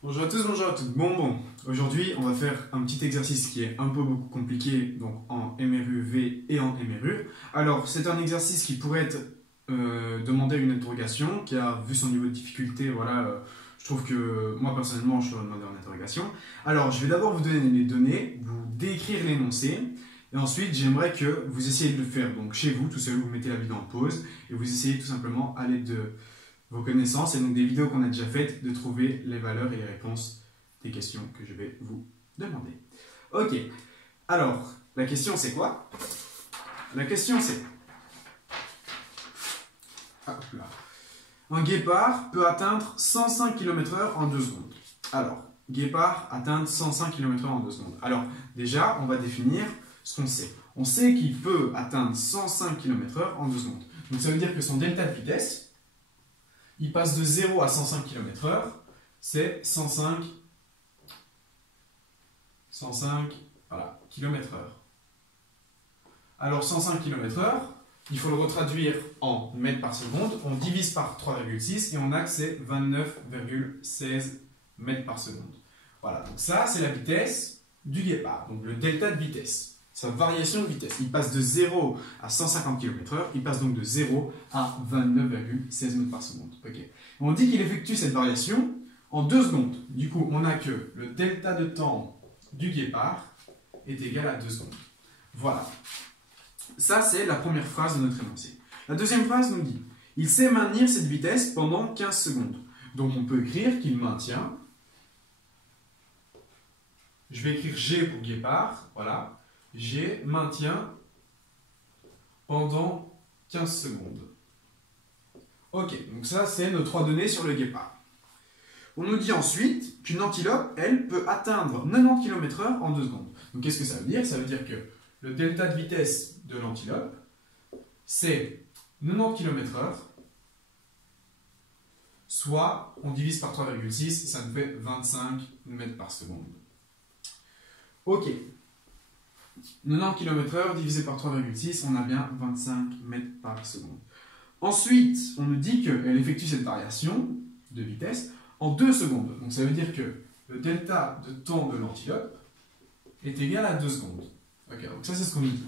Bonjour à tous, bonjour à toutes. Aujourd'hui on va faire un petit exercice qui est un peu beaucoup compliqué, donc en MRU-V et en MRU. Alors c'est un exercice qui pourrait être demandé à une interrogation, qui a vu son niveau de difficulté, voilà, je trouve que moi personnellement je l'aurais demandé en interrogation. Alors je vais d'abord vous donner les données, vous décrire l'énoncé, et ensuite j'aimerais que vous essayiez de le faire donc chez vous, tout seul, vous mettez la vidéo en pause, et vous essayez tout simplement à l'aide de vos connaissances et donc des vidéos qu'on a déjà faites, de trouver les valeurs et les réponses des questions que je vais vous demander. Ok, alors, la question c'est quoi? La question c'est... Un guépard peut atteindre 105 km/h en 2 secondes. Alors, guépard atteindre 105 km/h en 2 secondes. Alors, déjà, on va définir ce qu'on sait. On sait qu'il peut atteindre 105 km/h en 2 secondes. Donc ça veut dire que son delta de vitesse, il passe de 0 à 105 km/h, c'est 105 voilà, km/h. Alors 105 km/h, il faut le retraduire en mètres par seconde, on divise par 3,6 et on a que c'est 29,16 mètres par seconde. Voilà, donc ça c'est la vitesse du guépard, donc le delta de vitesse. Sa variation de vitesse. Il passe de 0 à 150 km/h, il passe donc de 0 à 29,16 mètres par seconde. Okay. On dit qu'il effectue cette variation en 2 secondes. Du coup, on a que le delta de temps du guépard est égal à 2 secondes. Voilà. Ça, c'est la première phrase de notre énoncé. La deuxième phrase nous dit « Il sait maintenir cette vitesse pendant 15 secondes. » Donc, on peut écrire qu'il maintient. Je vais écrire G pour guépard. Voilà. G maintient pendant 15 secondes. Ok, donc ça c'est nos 3 données sur le guépard. On nous dit ensuite qu'une antilope, elle, peut atteindre 90 km/h en 2 secondes. Donc qu'est-ce que ça veut dire? Ça veut dire que le delta de vitesse de l'antilope, c'est 90 km/h, soit on divise par 3,6, ça nous fait 25 mètres par seconde. Ok. 90 km/h divisé par 3,6, on a bien 25 mètres par seconde. Ensuite, on nous dit qu'elle effectue cette variation de vitesse en 2 secondes. Donc ça veut dire que le delta de temps de l'antilope est égal à 2 secondes. Ok, donc ça c'est ce qu'on nous dit.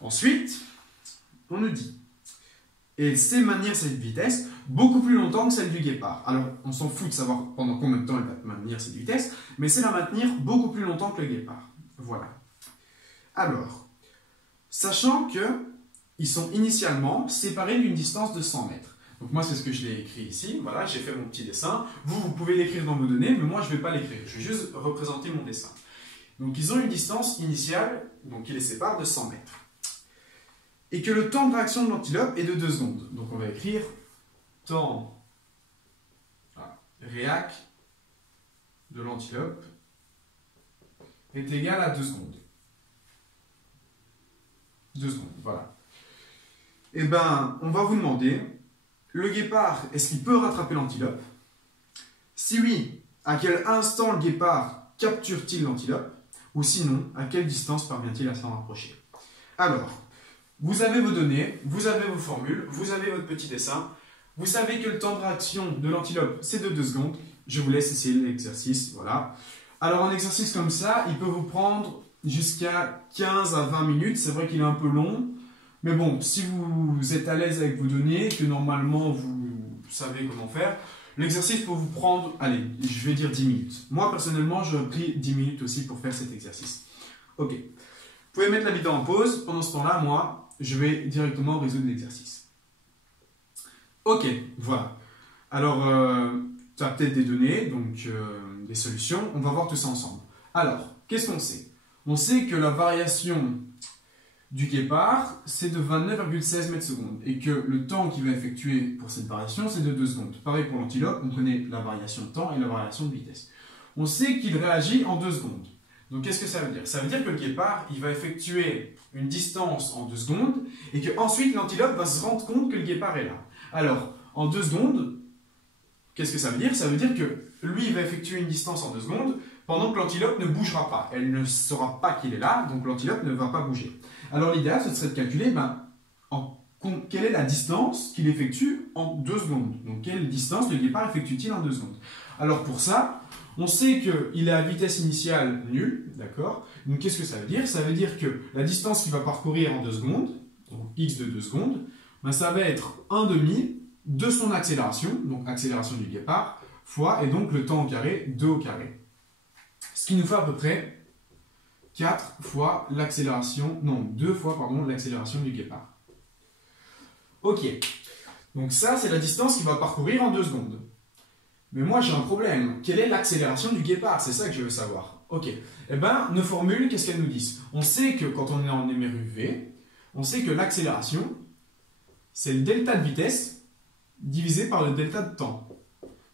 Ensuite, on nous dit elle sait maintenir cette vitesse beaucoup plus longtemps que celle du guépard. Alors, on s'en fout de savoir pendant combien de temps elle va maintenir cette vitesse, mais c'est la maintenir beaucoup plus longtemps que le guépard. Voilà. Alors, sachant qu'ils sont initialement séparés d'une distance de 100 mètres. Donc moi, c'est ce que je l'ai écrit ici. Voilà, j'ai fait mon petit dessin. Vous pouvez l'écrire dans vos données, mais moi, je ne vais pas l'écrire. Je vais juste représenter mon dessin. Donc, ils ont une distance initiale, donc qui les sépare de 100 mètres. Et que le temps de réaction de l'antilope est de 2 secondes. Donc, on va écrire temps réac de l'antilope est égal à 2 secondes. 2 secondes, voilà. Eh bien, on va vous demander, le guépard, est-ce qu'il peut rattraper l'antilope? Si oui, à quel instant le guépard capture-t-il l'antilope? Ou sinon, à quelle distance parvient-il à s'en rapprocher? Alors, vous avez vos données, vous avez vos formules, vous avez votre petit dessin. Vous savez que le temps de réaction de l'antilope, c'est de 2 secondes. Je vous laisse essayer l'exercice, voilà. Alors, un exercice comme ça, il peut vous prendre jusqu'à 15 à 20 minutes. C'est vrai qu'il est un peu long. Mais bon, si vous êtes à l'aise avec vos données, que normalement vous savez comment faire, l'exercice peut vous prendre, allez, je vais dire 10 minutes. Moi, personnellement, j'aurais pris 10 minutes aussi pour faire cet exercice. Ok. Vous pouvez mettre la vidéo en pause. Pendant ce temps-là, moi, je vais directement résoudre l'exercice. Ok, voilà. Alors, tu as peut-être des données, donc des solutions. On va voir tout ça ensemble. Alors, qu'est-ce qu'on sait? On sait que la variation du guépard, c'est de 29,16 mètres secondes et que le temps qu'il va effectuer pour cette variation, c'est de 2 secondes. Pareil pour l'antilope, on connaît la variation de temps et la variation de vitesse. On sait qu'il réagit en 2 secondes. Donc, qu'est-ce que ça veut dire? Ça veut dire que le guépard, il va effectuer une distance en 2 secondes et qu'ensuite l'antilope va se rendre compte que le guépard est là. Alors, en 2 secondes, qu'est-ce que ça veut dire? Ça veut dire que lui, il va effectuer une distance en 2 secondes pendant que l'antilope ne bougera pas. Elle ne saura pas qu'il est là, donc l'antilope ne va pas bouger. Alors l'idéal, ce serait de calculer en quelle est la distance qu'il effectue en 2 secondes. Donc, quelle distance le guépard effectue-t-il en 2 secondes? Alors, pour ça, on sait qu'il est à vitesse initiale nulle, d'accord? Donc, qu'est-ce que ça veut dire? Ça veut dire que la distance qu'il va parcourir en 2 secondes, donc x de 2 secondes, ben, ça va être 1/2 de son accélération, donc accélération du guépard, fois, et donc le temps au carré, 2 au carré. Ce qui nous fait à peu près 4 fois l'accélération, non, 2 fois, pardon, l'accélération du guépard. Ok, donc ça, c'est la distance qu'il va parcourir en 2 secondes. Mais moi, j'ai un problème. Quelle est l'accélération du guépard? C'est ça que je veux savoir. Ok, eh bien, nos formules, qu'est-ce qu'elles nous disent? On sait que quand on est en MRUV, on sait que l'accélération, c'est le delta de vitesse divisé par le delta de temps.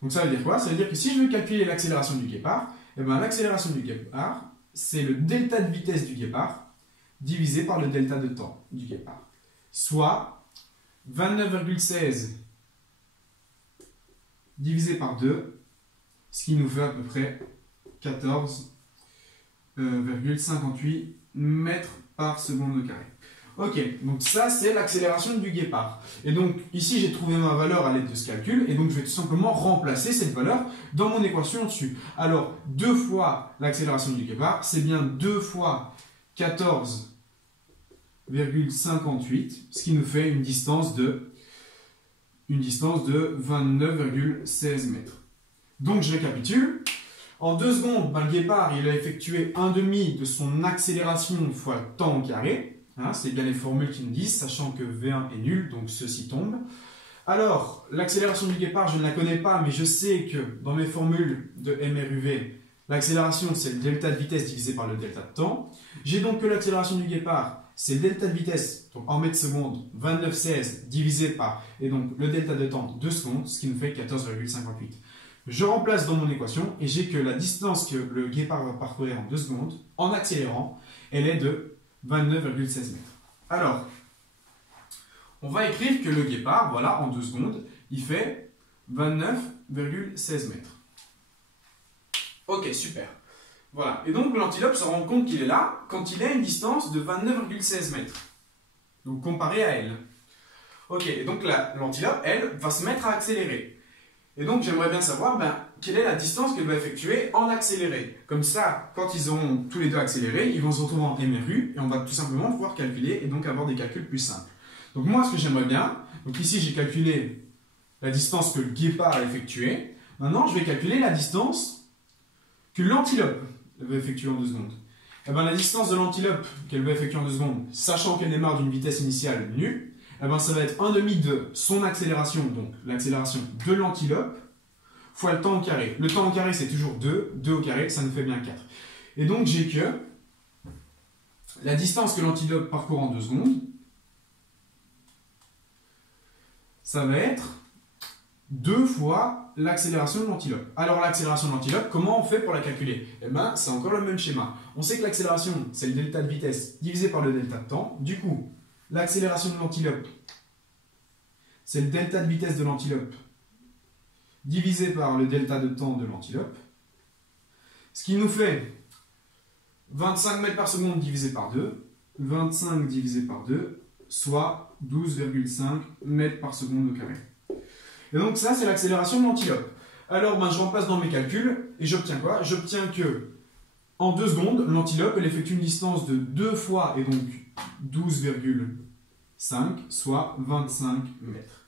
Donc ça veut dire quoi? Ça veut dire que si je veux calculer l'accélération du guépard, eh ben, l'accélération du guépard, c'est le delta de vitesse du guépard divisé par le delta de temps du guépard. Soit 29,16 divisé par 2, ce qui nous fait à peu près 14,58 mètres par seconde au carré. Ok, donc ça c'est l'accélération du guépard. Et donc ici j'ai trouvé ma valeur à l'aide de ce calcul, et donc je vais tout simplement remplacer cette valeur dans mon équation au-dessus. Alors 2 fois l'accélération du guépard, c'est bien 2 fois 14,58, ce qui nous fait une distance de 29,16 mètres. Donc je récapitule. En 2 secondes, ben, le guépard il a effectué 1/2 de son accélération fois temps au carré. Hein, c'est bien les formules qui nous disent, sachant que V1 est nul, donc ceci tombe. Alors, l'accélération du guépard, je ne la connais pas, mais je sais que dans mes formules de MRUV, l'accélération, c'est le delta de vitesse divisé par le delta de temps. J'ai donc que l'accélération du guépard, c'est le delta de vitesse, donc en mètres secondes, 29,16 divisé par, et donc le delta de temps, 2 secondes, ce qui nous fait 14,58. Je remplace dans mon équation, et j'ai que la distance que le guépard va parcourir en 2 secondes, en accélérant, elle est de 29,16 mètres. Alors, on va écrire que le guépard, voilà, en 2 secondes, il fait 29,16 mètres. Ok, super. Voilà. Et donc, l'antilope se rend compte qu'il est là quand il a une distance de 29,16 mètres. Donc, comparé à elle. Ok, et donc l'antilope, elle, va se mettre à accélérer. Et donc, j'aimerais bien savoir, quelle est la distance qu'elle va effectuer en accéléré. Comme ça, quand ils auront tous les deux accéléré, ils vont se retrouver en MRU et on va tout simplement pouvoir calculer et donc avoir des calculs plus simples. Donc moi, ce que j'aimerais bien, donc ici j'ai calculé la distance que le guépard a effectuée. Maintenant, je vais calculer la distance que l'antilope va effectuer en 2 secondes. Et bien, la distance de l'antilope qu'elle va effectuer en 2 secondes, sachant qu'elle démarre d'une vitesse initiale nulle, eh ben, ça va être 1/2 de son accélération, donc l'accélération de l'antilope, fois le temps au carré. Le temps au carré, c'est toujours 2. 2 au carré, ça nous fait bien 4. Et donc, j'ai que la distance que l'antilope parcourt en 2 secondes, ça va être 2 fois l'accélération de l'antilope. Alors, l'accélération de l'antilope, comment on fait pour la calculer? Eh bien, c'est encore le même schéma. On sait que l'accélération, c'est le delta de vitesse divisé par le delta de temps. Du coup, l'accélération de l'antilope, c'est le delta de vitesse de l'antilope divisé par le delta de temps de l'antilope, ce qui nous fait 25 mètres par seconde divisé par 2, 25 divisé par 2, soit 12,5 mètres par seconde au carré. Et donc ça, c'est l'accélération de l'antilope. Alors, je remplace dans mes calculs, et j'obtiens quoi? J'obtiens que, en 2 secondes, l'antilope, elle effectue une distance de 2 fois, et donc 12,5, soit 25 mètres.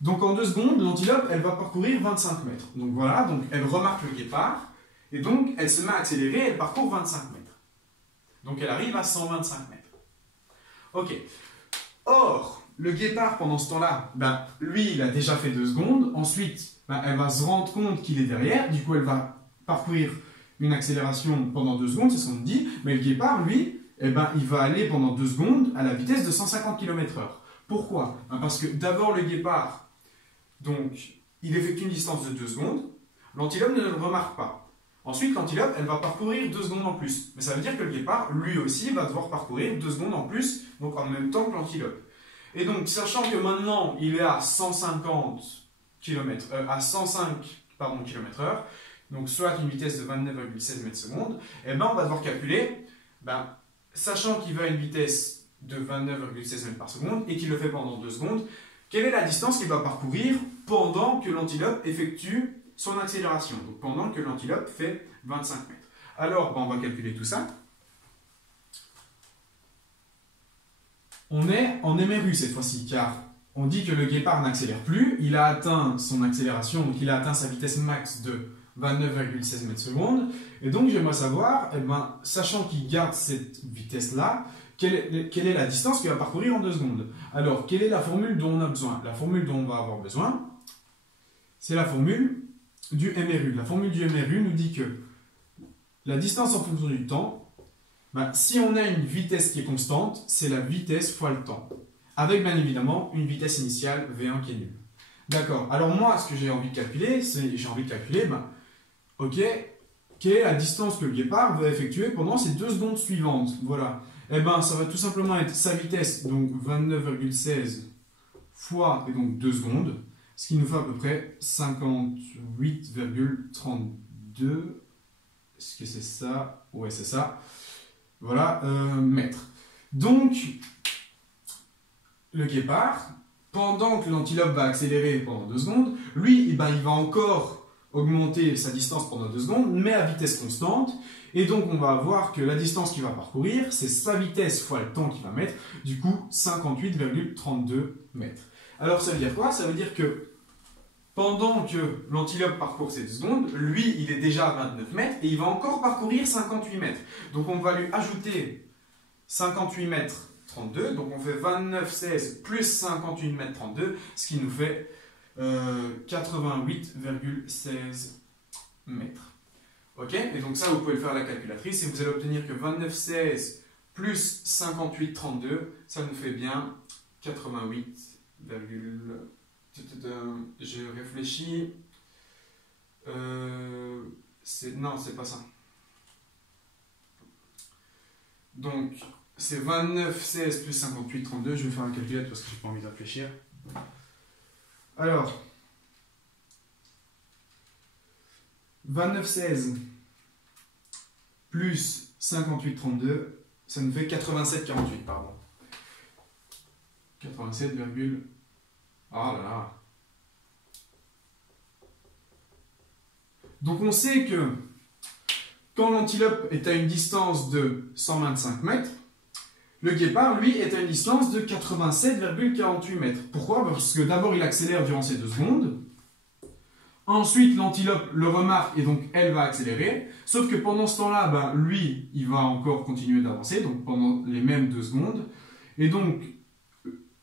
Donc en 2 secondes, l'antilope, elle va parcourir 25 mètres. Donc voilà, donc elle remarque le guépard, et donc elle se met à accélérer, elle parcourt 25 mètres. Donc elle arrive à 125 mètres. Ok. Or, le guépard, pendant ce temps-là, lui, il a déjà fait 2 secondes. Ensuite, elle va se rendre compte qu'il est derrière. Du coup, elle va parcourir une accélération pendant 2 secondes, c'est ce qu'on me dit. Mais le guépard, lui, il va aller pendant 2 secondes à la vitesse de 150 km/h. Pourquoi? Parce que d'abord, le guépard, donc, il effectue une distance de 2 secondes. L'antilope ne le remarque pas. Ensuite, l'antilope, elle va parcourir 2 secondes en plus. Mais ça veut dire que le guépard, lui aussi, va devoir parcourir 2 secondes en plus, donc en même temps que l'antilope. Et donc, sachant que maintenant, il est à 150 km, à 105 km/h, donc soit une vitesse de 29,16 mètres secondes, on va devoir calculer, sachant qu'il va à une vitesse de 29,16 mètres par seconde et qu'il le fait pendant 2 secondes, quelle est la distance qu'il va parcourir pendant que l'antilope effectue son accélération, donc pendant que l'antilope fait 25 mètres. Alors, on va calculer tout ça. On est en MRU cette fois-ci, car on dit que le guépard n'accélère plus, il a atteint son accélération, donc il a atteint sa vitesse max de 29,16 mètres secondes, et donc j'aimerais savoir, sachant qu'il garde cette vitesse-là, quelle est la distance qu'il va parcourir en 2 secondes. Alors, quelle est la formule dont on a besoin? La formule dont on va avoir besoin, c'est la formule du MRU. La formule du MRU nous dit que la distance en fonction du temps, si on a une vitesse qui est constante, c'est la vitesse fois le temps. Avec bien évidemment une vitesse initiale V1 qui est nulle. D'accord. Alors moi, ce que j'ai envie de calculer, c'est ok, quelle est la distance que le guépard va effectuer pendant ces 2 secondes suivantes? Voilà. Ça va tout simplement être sa vitesse, donc 29,16 fois, et donc 2 secondes, ce qui nous fait à peu près 58,32. Est-ce que c'est ça? Ouais, c'est ça. Voilà, mètres. Donc, le guépard, pendant que l'antilope va accélérer pendant 2 secondes, lui, il va encore augmenter sa distance pendant 2 secondes, mais à vitesse constante. Et donc, on va avoir que la distance qu'il va parcourir, c'est sa vitesse fois le temps qu'il va mettre, du coup, 58,32 mètres. Alors, ça veut dire quoi? Ça veut dire que pendant que l'antilope parcourt ces 2 secondes, lui, il est déjà à 29 mètres et il va encore parcourir 58 mètres. Donc, on va lui ajouter 58 mètres 32. Donc, on fait 29,16 plus 58 mètres 32, ce qui nous fait 88,16 mètres. Ok? Et donc, ça, vous pouvez le faire à la calculatrice et vous allez obtenir que 29,16 plus 58,32, ça nous fait bien 88, je réfléchis. Non, c'est pas ça. Donc, c'est 29,16 plus 58,32. Je vais faire un calculateur parce que j'ai pas envie de réfléchir. Alors, 29,16 plus 58,32, ça nous fait 87,48, pardon. 87, ah là là. Donc on sait que quand l'antilope est à une distance de 125 mètres, le guépard, lui, est à une distance de 87,48 mètres. Pourquoi? Parce que d'abord, il accélère durant ces 2 secondes. Ensuite, l'antilope le remarque et donc elle va accélérer. Sauf que pendant ce temps-là, lui, il va encore continuer d'avancer, donc pendant les mêmes 2 secondes. Et donc,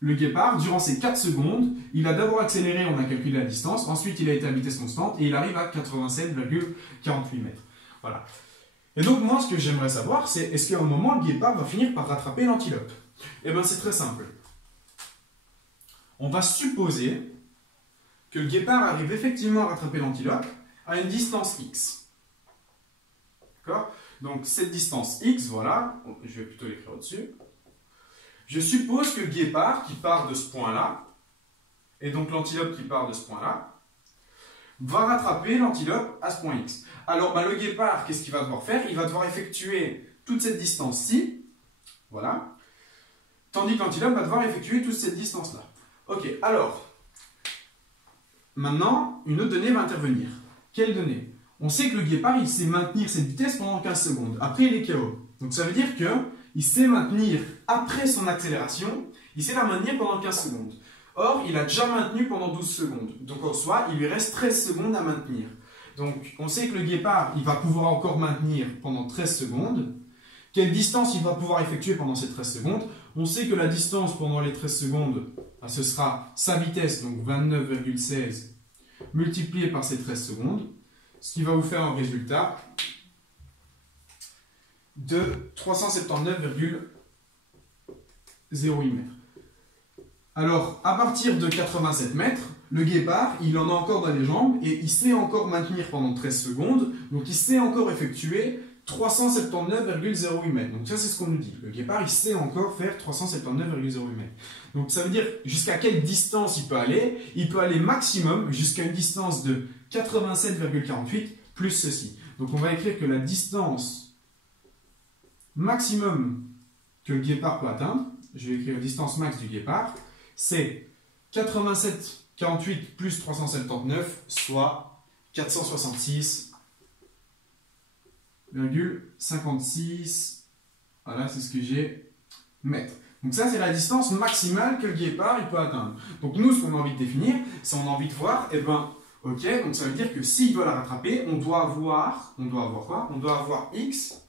le guépard, durant ces 4 secondes, il a d'abord accéléré, on a calculé la distance, ensuite il a été à vitesse constante et il arrive à 87,48 mètres. Voilà. Et donc moi, ce que j'aimerais savoir, c'est est-ce qu'à un moment, le guépard va finir par rattraper l'antilope? Eh bien, c'est très simple. On va supposer que le guépard arrive effectivement à rattraper l'antilope à une distance x. D'accord? Donc cette distance x, voilà, je vais plutôt l'écrire au-dessus. Je suppose que le guépard qui part de ce point-là, et donc l'antilope qui part de ce point-là, va rattraper l'antilope à ce point X. Alors le guépard, qu'est-ce qu'il va devoir faire? Il va devoir effectuer toute cette distance-ci, voilà, tandis que l'antilope va devoir effectuer toute cette distance-là. Ok, alors, maintenant, une autre donnée va intervenir. Quelle donnée? On sait que le guépard, il sait maintenir cette vitesse pendant 15 secondes. Après, il est KO. Donc ça veut dire que il sait maintenir après son accélération, il sait la maintenir pendant 15 secondes. Or, il a déjà maintenu pendant 12 secondes. Donc en soi, il lui reste 13 secondes à maintenir. Donc on sait que le guépard, il va pouvoir encore maintenir pendant 13 secondes. Quelle distance il va pouvoir effectuer pendant ces 13 secondes? On sait que la distance pendant les 13 secondes, ce sera sa vitesse, donc 29,16 multiplié par ces 13 secondes, ce qui va vous faire un résultat de 379,08 mètres. Alors, à partir de 87 mètres, le guépard, il en a encore dans les jambes et il sait encore maintenir pendant 13 secondes, donc il sait encore effectuer 379,08 mètres. Donc ça, c'est ce qu'on nous dit. Le guépard, il sait encore faire 379,08 mètres. Donc ça veut dire jusqu'à quelle distance il peut aller? Il peut aller maximum jusqu'à une distance de 87,48 plus ceci. Donc on va écrire que la distance maximum que le guépard peut atteindre, je vais écrire distance max du guépard, c'est 87,48 plus 379, soit 466,56. Voilà, c'est ce que j'ai mètres. Donc ça, c'est la distance maximale que le guépard il peut atteindre. Donc nous, ce qu'on a envie de définir, c'est on a envie de voir, eh ben, ok, donc ça veut dire que s'il doit la rattraper, on doit avoir quoi? On doit avoir x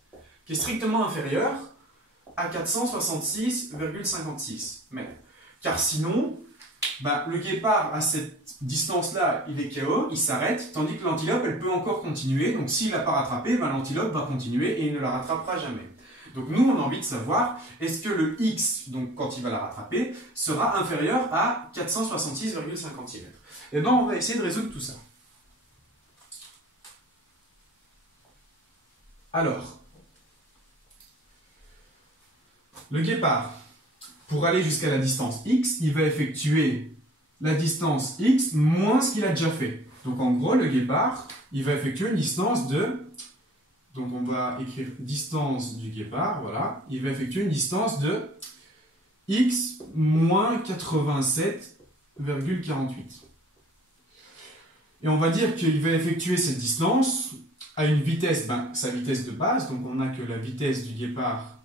qui est strictement inférieur à 466,56 mètres. Car sinon, bah, le guépard à cette distance-là, il est KO, il s'arrête, tandis que l'antilope, elle peut encore continuer. Donc s'il ne l'a pas rattrapé, bah, l'antilope va continuer et il ne la rattrapera jamais. Donc nous, on a envie de savoir, est-ce que le x, donc quand il va la rattraper, sera inférieur à 466,56 mètres. Et bien, on va essayer de résoudre tout ça. Alors, le guépard, pour aller jusqu'à la distance x, il va effectuer la distance x moins ce qu'il a déjà fait. Donc en gros, le guépard, il va effectuer une distance de... Donc on va écrire distance du guépard, voilà. Il va effectuer une distance de x moins 87,48. Et on va dire qu'il va effectuer cette distance à une vitesse, ben, sa vitesse de base. Donc on a que la vitesse du guépard,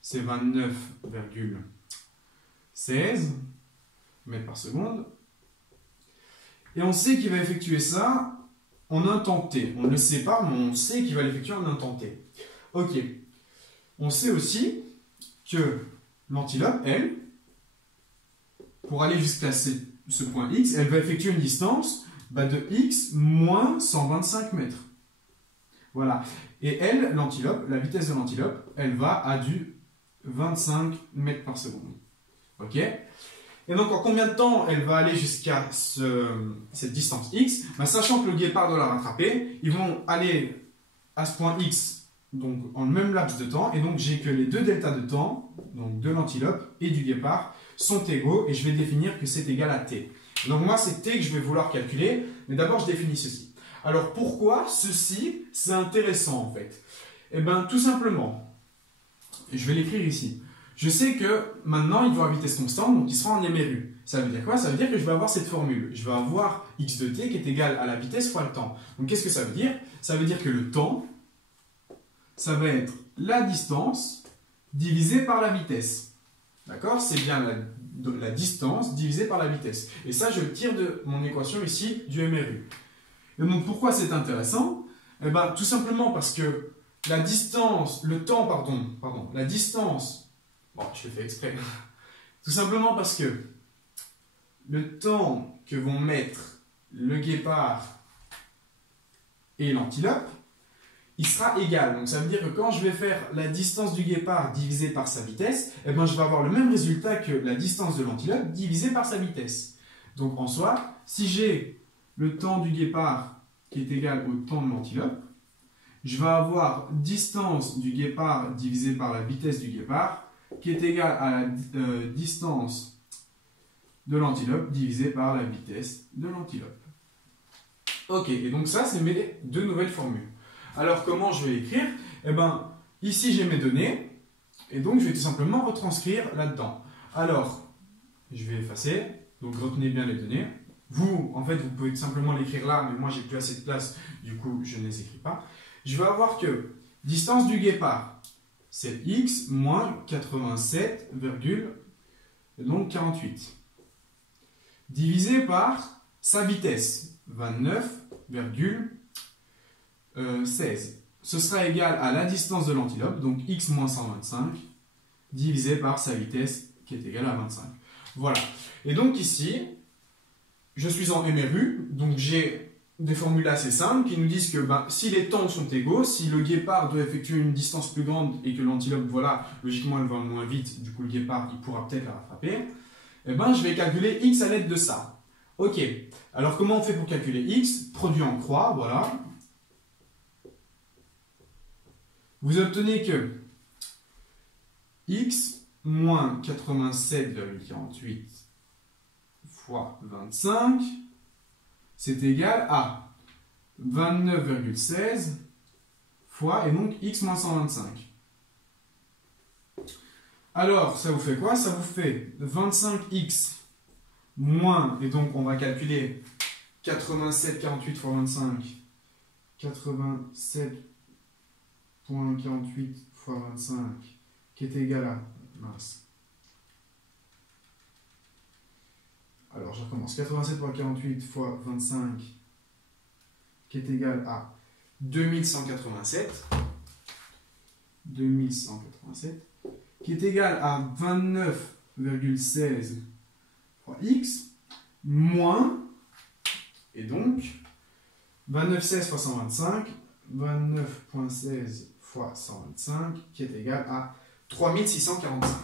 c'est 29,16 mètres par seconde. Et on sait qu'il va effectuer ça en un temps t. On ne le sait pas, mais on sait qu'il va l'effectuer en un temps t. Ok. On sait aussi que l'antilope, elle, pour aller jusqu'à ce point x, elle va effectuer une distance de x moins 125 mètres. Voilà. Et elle, l'antilope, la vitesse de l'antilope, elle va à du 25 mètres par seconde. Ok? Et donc, en combien de temps elle va aller jusqu'à cette distance x? Sachant que le guépard doit la rattraper, ils vont aller à ce point x donc, en le même laps de temps. Et donc, j'ai que les deux deltas de temps, donc de l'antilope et du guépard, sont égaux. Et je vais définir que c'est égal à t. Donc, moi, c'est t que je vais vouloir calculer. Mais d'abord, je définis ceci. Alors, pourquoi ceci, c'est intéressant en fait? Eh bien, tout simplement, je vais l'écrire ici. Je sais que maintenant, il doit avoir vitesse constante, donc il sera en MRU. Ça veut dire quoi? Ça veut dire que je vais avoir cette formule. Je vais avoir x de t qui est égal à la vitesse fois le temps. Donc, qu'est-ce que ça veut dire? Ça veut dire que le temps, ça va être la distance divisée par la vitesse. D'accord? C'est bien la distance divisée par la vitesse. Et ça, je le tire de mon équation ici du MRU. Et donc, pourquoi c'est intéressant? Eh bien, tout simplement parce que la distance, la distance... Bon, je le fais exprès. Tout simplement parce que le temps que vont mettre le guépard et l'antilope, il sera égal. Donc ça veut dire que quand je vais faire la distance du guépard divisée par sa vitesse, eh ben, je vais avoir le même résultat que la distance de l'antilope divisée par sa vitesse. Donc en soi, si j'ai le temps du guépard qui est égal au temps de l'antilope, je vais avoir distance du guépard divisée par la vitesse du guépard qui est égal à la distance de l'antilope divisée par la vitesse de l'antilope. Ok, et donc ça, c'est mes deux nouvelles formules. Alors, comment je vais écrire? Eh bien, ici, j'ai mes données, et donc je vais tout simplement retranscrire là-dedans. Alors, je vais effacer, donc retenez bien les données. Vous, en fait, vous pouvez tout simplement l'écrire là, mais moi, j'ai plus assez de place, du coup, je ne les écris pas. Je vais avoir que distance du guépard, c'est x moins 87,48 divisé par sa vitesse, 29,16. Ce sera égal à la distance de l'antilope, donc x moins 125, divisé par sa vitesse, qui est égale à 25. Voilà. Et donc ici, je suis en MRU, donc j'ai des formules assez simples qui nous disent que si les temps sont égaux, si le guépard doit effectuer une distance plus grande et que l'antilope, voilà, logiquement elle va moins vite, du coup le guépard il pourra peut-être la rattraper, eh ben, je vais calculer x à l'aide de ça. Ok, alors comment on fait pour calculer x? Produit en croix, voilà. Vous obtenez que x moins 87,48 fois 25, c'est égal à 29,16 fois, et donc x moins 125. Alors, ça vous fait quoi? Ça vous fait 25x moins, et donc on va calculer 87,48 fois 25, 87,48 fois 25, qui est égal à, mince. Alors je recommence, 87,48 fois 25, qui est égal à 2187, qui est égal à 29,16 fois x, moins, et donc, 29,16 fois 125, 29,16 fois 125, qui est égal à 3645.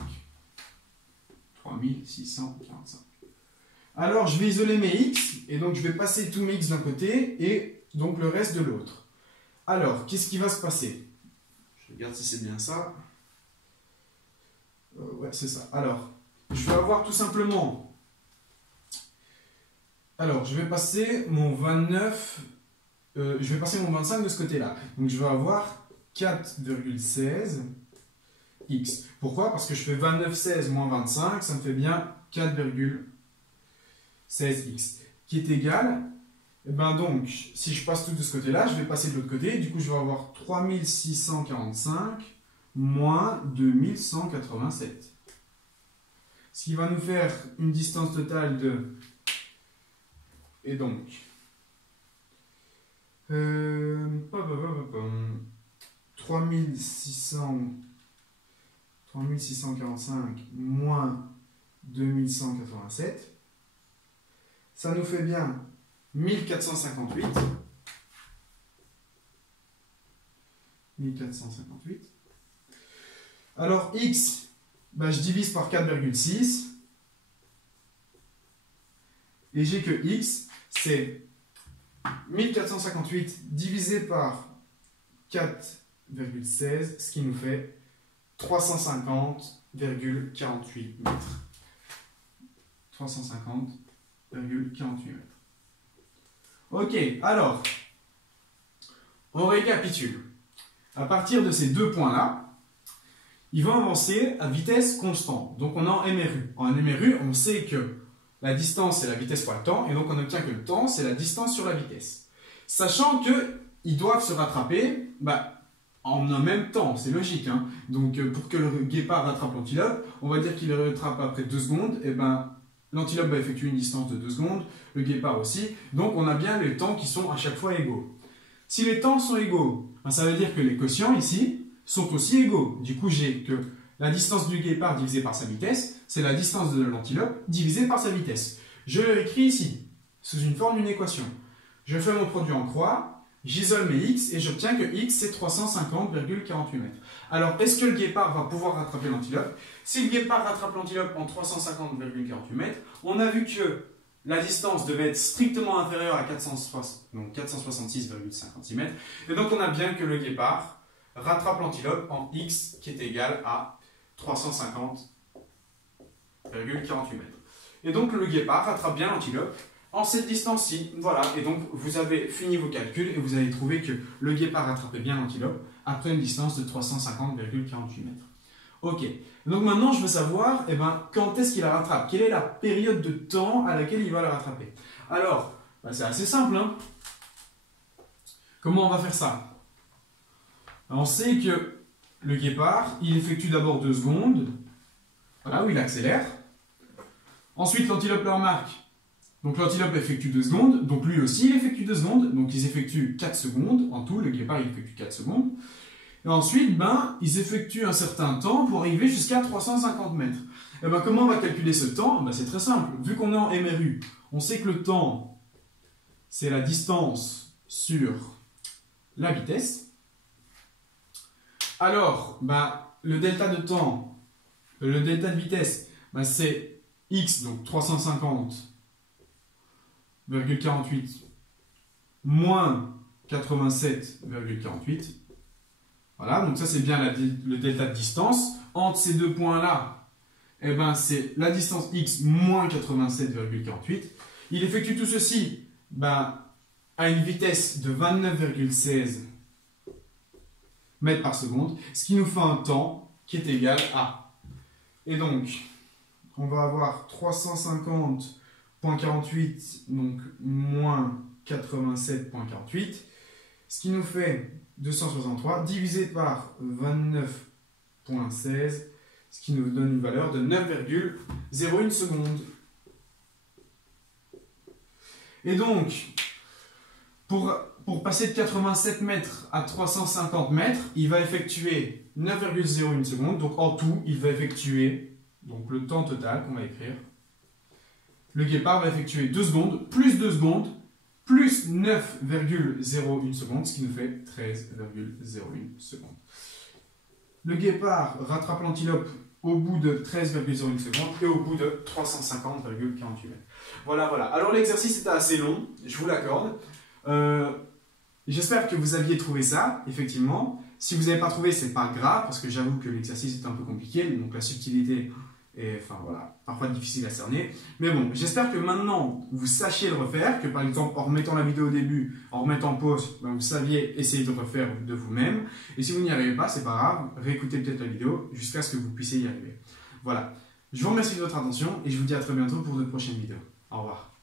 3645. Alors, je vais isoler mes x, et donc je vais passer tous mes x d'un côté, et donc le reste de l'autre. Alors, qu'est-ce qui va se passer? Je regarde si c'est bien ça. Ouais, c'est ça. Alors, je vais avoir tout simplement... Alors, je vais passer mon 29... je vais passer mon 25 de ce côté-là. Donc, je vais avoir 4,16 x. Pourquoi? Parce que je fais 29,16 moins 25, ça me fait bien 4,16 x. Qui est égal... Et ben donc, si je passe tout de ce côté-là, je vais passer de l'autre côté. Du coup, je vais avoir 3645 moins 2187. Ce qui va nous faire une distance totale de... Et donc... 3645 moins 2187. Ça nous fait bien 1458. 1458. Alors, x, ben, je divise par 4,6. Et j'ai que x, c'est 1458 divisé par 4,16, ce qui nous fait 350,48 mètres. 350,48 mètres. Ok, alors, on récapitule. À partir de ces deux points-là, ils vont avancer à vitesse constante. Donc on est en MRU. En MRU, on sait que la distance, c'est la vitesse fois le temps, et donc on obtient que le temps, c'est la distance sur la vitesse. Sachant qu'ils doivent se rattraper en un même temps, c'est logique. Hein. Donc pour que le guépard rattrape l'antilope, on va dire qu'il le rattrape après 2 secondes, et l'antilope va effectuer une distance de 2 secondes, le guépard aussi. Donc on a bien les temps qui sont à chaque fois égaux. Si les temps sont égaux, ça veut dire que les quotients ici sont aussi égaux. Du coup, j'ai que la distance du guépard divisée par sa vitesse, c'est la distance de l'antilope divisée par sa vitesse. Je l'écris ici, sous une forme d'une équation. Je fais mon produit en croix, j'isole mes x et j'obtiens que x c'est 350,48 mètres. Alors, est-ce que le guépard va pouvoir rattraper l'antilope? Si le guépard rattrape l'antilope en 350,48 mètres, on a vu que la distance devait être strictement inférieure à 466,56 mètres. Et donc, on a bien que le guépard rattrape l'antilope en x qui est égal à 350,48 mètres. Et donc, le guépard rattrape bien l'antilope en cette distance-ci. Voilà, et donc vous avez fini vos calculs et vous avez trouvé que le guépard rattrapait bien l'antilope après une distance de 350,48 mètres. Ok, donc maintenant je veux savoir quand est-ce qu'il la rattrape, quelle est la période de temps à laquelle il va la rattraper. Alors, c'est assez simple. Hein. Comment on va faire ça? On sait que le guépard, il effectue d'abord 2 secondes, voilà, où il accélère. Ensuite, l'antilope le remarque. Donc l'antilope effectue 2 secondes, donc lui aussi il effectue 2 secondes, donc ils effectuent 4 secondes en tout, le guépard il effectue 4 secondes. Et ensuite, ils effectuent un certain temps pour arriver jusqu'à 350 mètres. Et comment on va calculer ce temps? C'est très simple, vu qu'on est en MRU, on sait que le temps c'est la distance sur la vitesse. Alors, le delta de temps, le delta de vitesse, c'est x, donc 350,48 moins 87,48. Voilà, donc ça c'est bien le delta de distance. Entre ces deux points-là, c'est la distance x moins 87,48. Il effectue tout ceci à une vitesse de 29,16 mètres par seconde, ce qui nous fait un temps qui est égal à Et donc, on va avoir 350,48, donc moins 87,48, ce qui nous fait 263 divisé par 29,16, ce qui nous donne une valeur de 9,01 secondes. Et donc, pour passer de 87 mètres à 350 mètres, il va effectuer 9,01 secondes. Donc en tout, il va effectuer, donc le temps total qu'on va écrire, le guépard va effectuer 2 secondes, plus 2 secondes, plus 9,01 secondes, ce qui nous fait 13,01 secondes. Le guépard rattrape l'antilope au bout de 13,01 secondes et au bout de 350,48 mètres. Voilà, voilà. Alors l'exercice était assez long, je vous l'accorde. J'espère que vous aviez trouvé ça, effectivement. Si vous n'avez pas trouvé, c'est pas grave, parce que j'avoue que l'exercice est un peu compliqué, donc la subtilité est, enfin voilà, parfois difficile à cerner. Mais bon, j'espère que maintenant, vous sachiez le refaire, que par exemple, en remettant la vidéo au début, en remettant pause, ben, vous saviez essayer de refaire de vous-même. Et si vous n'y arrivez pas, c'est pas grave, réécoutez peut-être la vidéo jusqu'à ce que vous puissiez y arriver. Voilà. Je vous remercie de votre attention et je vous dis à très bientôt pour de prochaines vidéos. Au revoir.